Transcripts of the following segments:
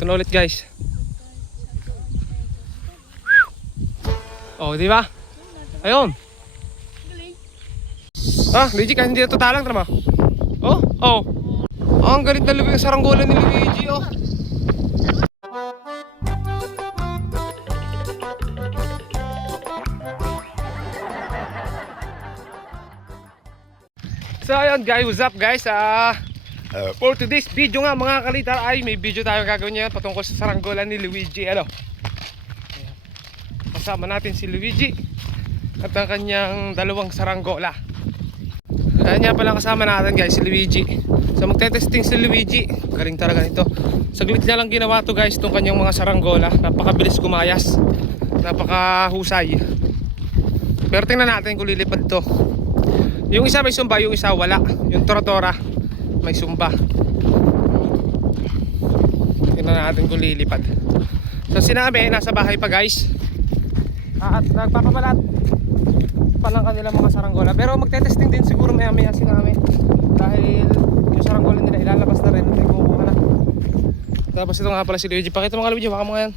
Ito na ulit guys. Oh, di ba? Ayun. Ah, Luigi, kahit hindi na totalang, tama. Oh, oh. Ang galit na saranggola ni Luigi, oh. So ayun guys, what's up guys? For today's video nga mga kalitar ay may video tayo gagawin ngayon patungkol sa saranggola ni Luigi. Ano? Ayan. Kasama natin si Luigi at ang kanyang dalawang saranggola. Ayan nga pala kasama natin guys, si Luigi. So magte-testing si Luigi. Galing talaga nito. Saglit niya lang ginawa to guys, itong kanyang mga saranggola. Napakabilis kumayas. Napakahusay. Pero tingnan natin kung lilipad to. Yung isa may sumba, yung isa wala. Yung tora-tora may sumba. Tingnan natin kung lilipad. So sinabi, nasa bahay pa guys. At nagpapabalat pa ng kanilang mga saranggola. Pero magte-testing din siguro maya-maya sinabi. Dahil yung saranggola nila ilalabas na rin. Kukuha na. Tapos ito nga pala si Luigi. Pakita mo nga Luigi, baka mo nga yan.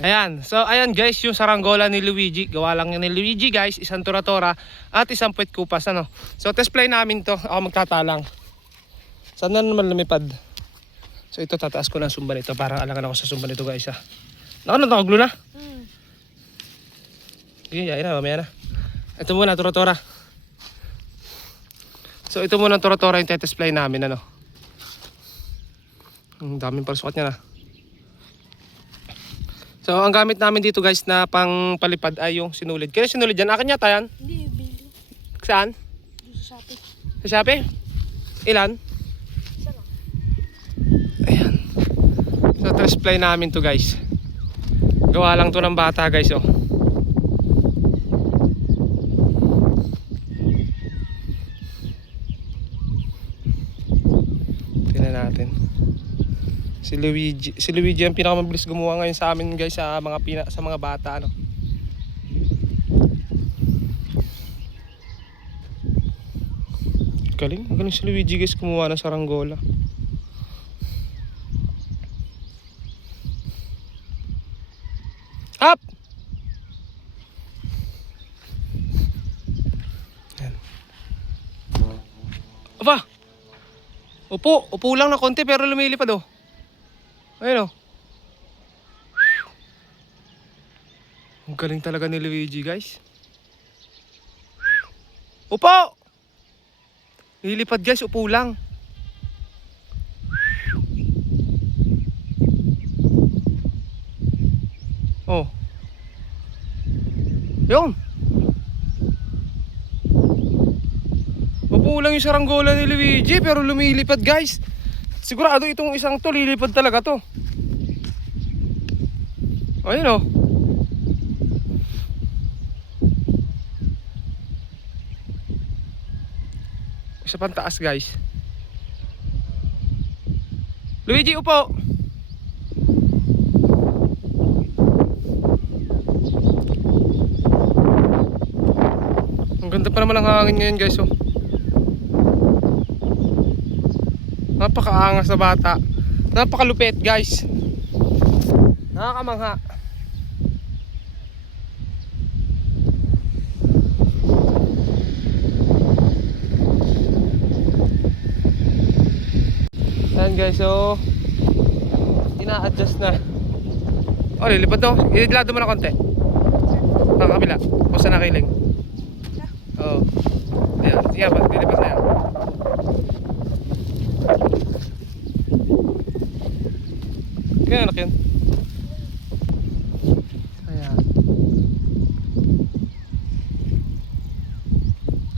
Ayan, so ayan guys yung saranggola ni Luigi. Gawa lang yan ni Luigi guys, isang tora-tora at isang puwet kupas ano. So test play namin to, ako magtatalang. Saan na naman lumipad? So ito tataas ko ng sumba nito para alangan ako sa sumba nito guys ha. Nakaglo na? Sige, yain na, mamaya na. Ito muna, tora-tora. So ito muna tora-tora yung test play namin ano. Ang daming parasukat niya na. So ang gamit namin dito guys na pang palipad ay yung sinulid. Kaya sinulid yan? Akin yata yan? Hindi, bili. Saan? Sa Shopee. Sa Shopee? Ilan? Isa lang. Ayan. So test play namin to guys. Gawa lang to ng bata guys oh. Tingnan natin. Si Luigi ang pinakamabilis gumawa ngayon sa amin guys sa mga bata ano. Galing si Luigi guys gumawa ng saranggola. Up! Yan. Aba! Upo lang na konti pero lumilipad oh. Ayun o. Ang galing talaga ni Luigi guys. Upo! Lilipad guys, upo lang. Oh. Yun. Upo lang yung saranggola ni Luigi pero lumilipad guys. Sigurado itong isang to lilipad talaga to. Ayun oh. Isa pang taas guys. Luigi upo. Ang ganda pa naman ang hangin ngayon guys oh. Napakaangas na bata. Napakalupit guys. Nakakamangha. Ayan guys, so ina-adjust na. Oh, lilipad to. Ililado mo na konti. Nakakabila. O sa nakiling. Oo. Ayan, sige ba, lilipad na yan. Kaya anak yan. Ayan.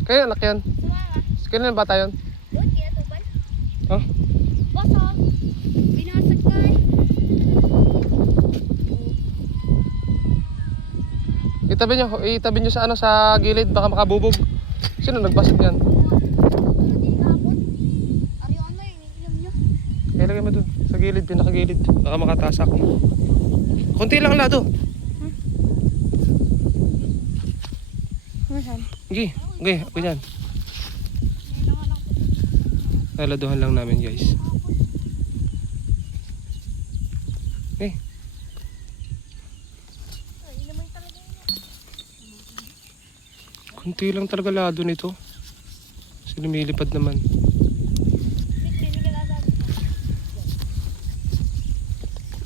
Kaya anak yan. Kailan na bata yun? Doon, kaya tubal. Huh? Bosog. Binasag ka eh. Itabi nyo sa ano sa gilid baka makabubog. Sino nagbasag yan? Hindi hapon. Ariana, iniinom nyo. Ilagay mo dun sa gilid, pinakagilid. Baka makatasak. Konti lang lado. Nasaan? Okay, ako yan. Naladuhan lang namin guys. Eh, Ay, naman talaga yun. kunti lang talaga lado nito. Kasi lumilipad naman. Hindi ka nasabi.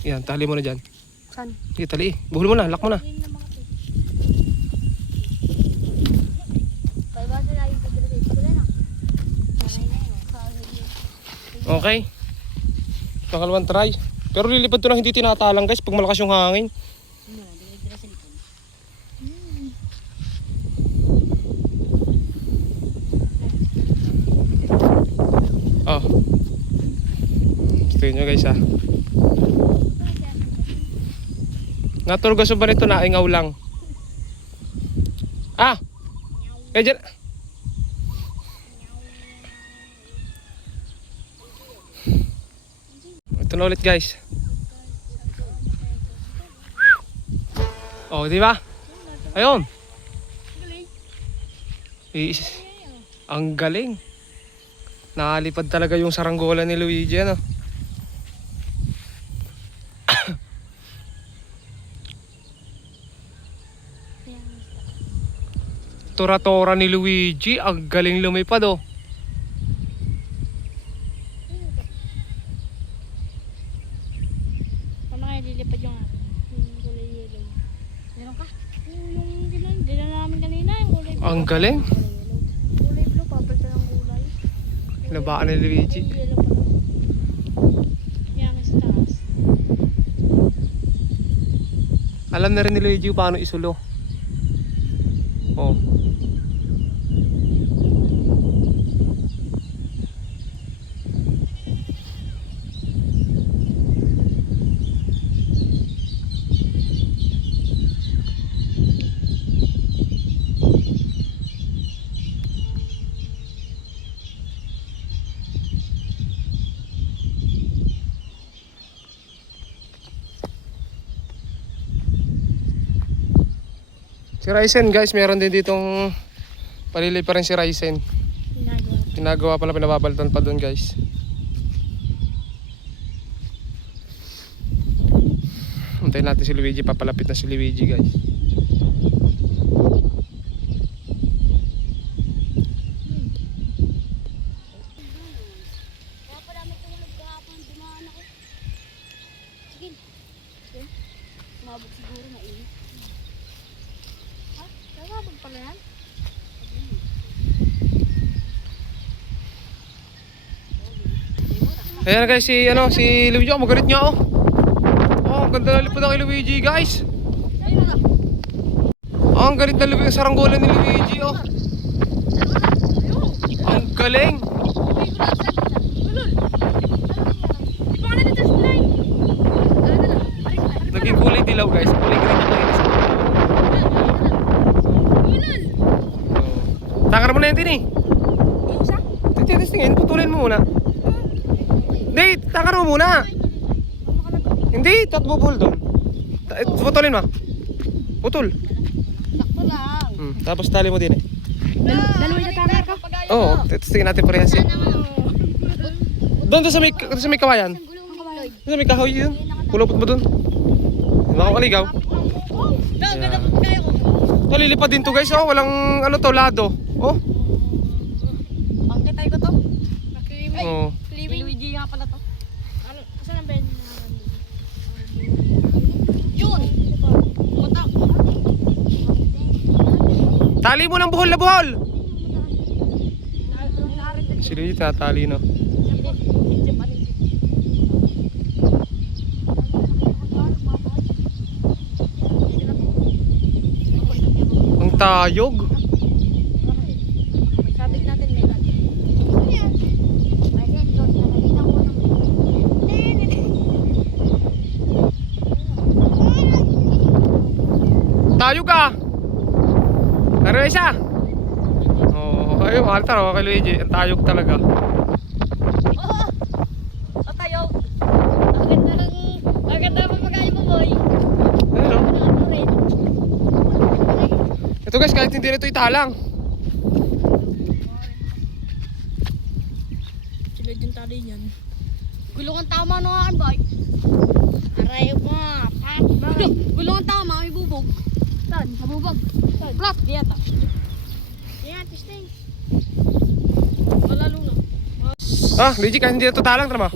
Yan, tali mo na dyan. Saan? Sige, tali eh. Buhol mo na, lock mo na. Yun na mga to. Kaya ba sila yung pagkakit ko na? Sanay na yun. Okay. Pangalawang try. Pero lilipad to lang hindi tinatalang guys pag malakas yung hangin. Dila sa likod. Oh. Gusto nyo guys ah. Naturgas ba nito na ingaw lang? Ah! Eh dyan. Ito na ulit guys. Oh, di ba? Ayun. Ang galing. Nakalipad talaga yung saranggola ni Luigi ano. Tora-tora ni Luigi, ang galing lumipad oh. Paano kaya lilipad yung akin? Yung kulay yellow. Meron ka? Yung dila namin kanina, yung kulay blue. Ang galing. Kulay blue, papalitan ng kulay. Labaan ni Luigi. Yung yellow pa lang. Yan, sa taas. Alam na rin ni Luigi paano isulo. Oh. Si Ryzen guys, meron din ditong palilay pa rin si Ryzen. Ginagawa pala, pinababaltan pa doon guys. Antayin natin si Luigi, papalapit na si Luigi guys. Kaya pala may tumulog kahapon, dumaan ako. Sige. Sige. Umabog siguro, mainit. Ha? Nagabog pala yan? Ayan guys, si Luigi, oh, magalit niya oh. Oh, ang ganda na lipad na kay Luigi guys. Oh, ang galit na lipad, saranggola ni Luigi oh. Ang galing. Naging kulay dilaw guys, kulay green na kayo. Takar mo na yan din eh. Testingin, putulin mo muna. Hindi, takar mo muna. Hindi, tatbubol doon. Putulin mo. Putul. Sakto lang. Tapos tali mo din eh. Dalawa na tama ka? Oo, testingin natin parehas eh. Doon sa may kawayan. Doon sa may kahoy yun. Pulupot mo doon. Hindi ako kaligaw. Ganda po kaya ko. Talilipad din to guys oh, walang ano to, lado. Oh. Pangkitay ko to. Oo. Luigi nga pala to. Ano? Saan ang Ben? Yun! Matak! Tali mo ng buhol na buhol. Si Luigi tatali no. Ang tayog. Sabit natin may lag. Ano yan? May sensor na nakita ko ng... Tayog ah. Pero isa. Oh, ayun, altar oh, kay Luigi, ang tayog talaga. Oo! O tayo! Ang ganda ng pagkain mo, boy! Ayun oh. Ano rin? Ito guys, kahit hindi nito italang. Sila dyan tali niyan. Gulong ang tama na nga, boy! Aray mo! Lubag. Plat. Diyata. Yan, testing. Malalo na. Ah, Luigi, kahit hindi na totalang, tara mo.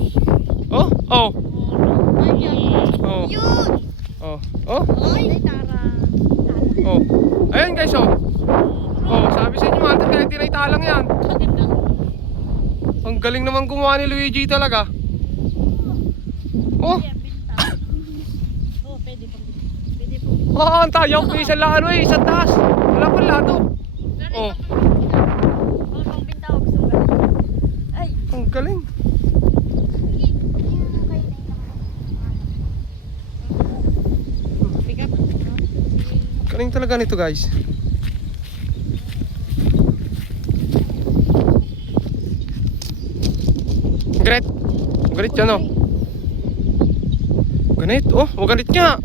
Oh, oh, Ay, yan. oh, Yun! oh, oh, Ay, tarang. oh. Ayan guys, oh. Oh, sabi sa inyo, Hunter, kahit hindi na italang yan. Maganda. Ang galing naman gumawa ni Luigi talaga. Oh, Yan, binta. Oh, pwede pang binta. Pwede pang ah, ang tayo, isang lang ano eh, isang taas. Wala pa lato. Oh, oh, pang binta ako gusto ko. Ay. ang galing. Pick up. Galing talaga nito guys. Galit. Galit yan oh. Ganit. Oh, magalit nga.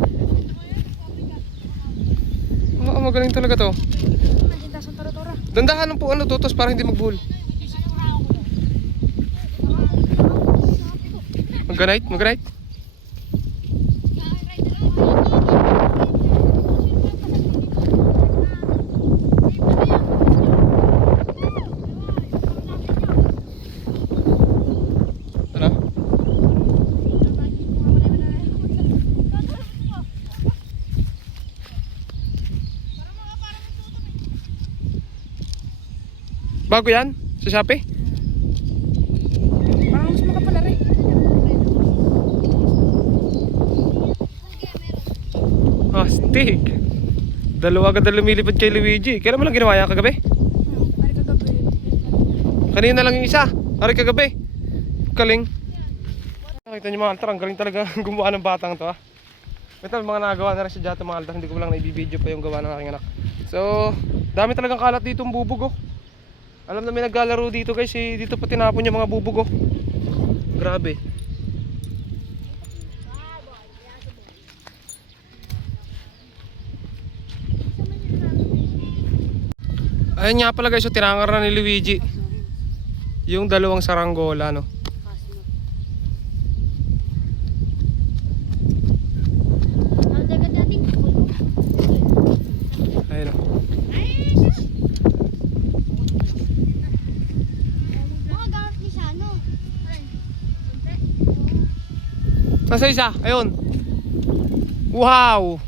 Oo, magaling talaga to. Maganda sa tora-tora. Dandahan lang po ano tutos para hindi magbuhol. Mag-ganite, mag-ganite. Ano? Bago yan? Sa Shopee? Parang mas makapala rin. Astig. Dalawa agad na lumilipad kay Luigi. Kailan mo lang ginawa yan kagabi? Ari kagabi. Kanina lang yung isa. Ari kagabi. Galing. Nakita niyo mga altar, ang galing talaga gumawa ng batang to ha. Ito mga nagawa na rin siya dito mga altar. Hindi ko lang naibibideo pa yung gawa ng aking anak. So, dami talagang kalat dito ang bubog oh. Alam na may naglalaro dito guys eh. Dito pa tinapon yung mga bubog oh. Grabe. Ayun nga pala guys, so tinangar na ni Luigi yung dalawang saranggola no. Ayun oh. Mga gamit ni Sano. Nasa isa? Ayun. Wow.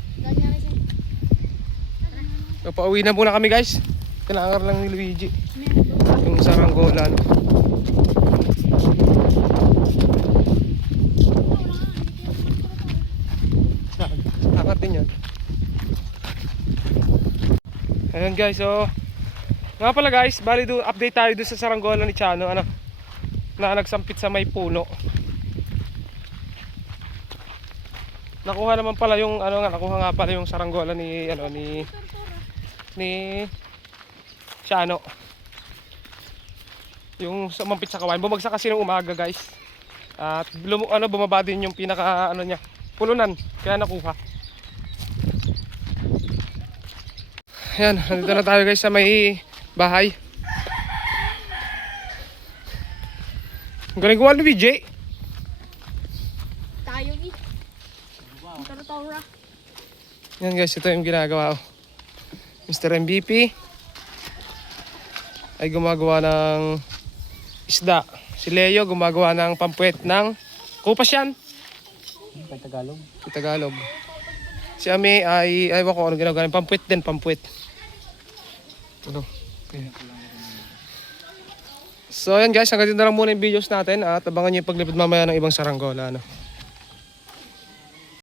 So, pauwi na muna kami guys. Tinangar lang ni Luigi yung saranggola no. Angat din yan. Ayun guys, so nga pala guys, bali do update tayo doon sa saranggola ni Chano ano, na nagsampit sa may puno. Nakuha naman pala yung ano nga, nakuha nga pala yung saranggola ni ano ni Chano. Yung sumampit sa kawain, bumagsak kasi ng umaga guys. At bumaba din yung pinaka ano niya, pulunan, kaya nakuha. Ayan, nandito na tayo guys sa may bahay. Ang galing gawa ni BJ. Tayo ni. Tora-tora. Yan guys, ito yung ginagawa ko. Mr. MVP ay gumagawa ng isda. Si Leo gumagawa ng pampuwet ng kupas yan. Tagalog. Tagalog. Si Ami ay ewan ko ano ginagawa. Pampuwet din, pampuwet. Ano? Okay. So ayan guys, hanggang dito na lang muna yung videos natin at abangan nyo yung paglipad mamaya ng ibang saranggola. Ano?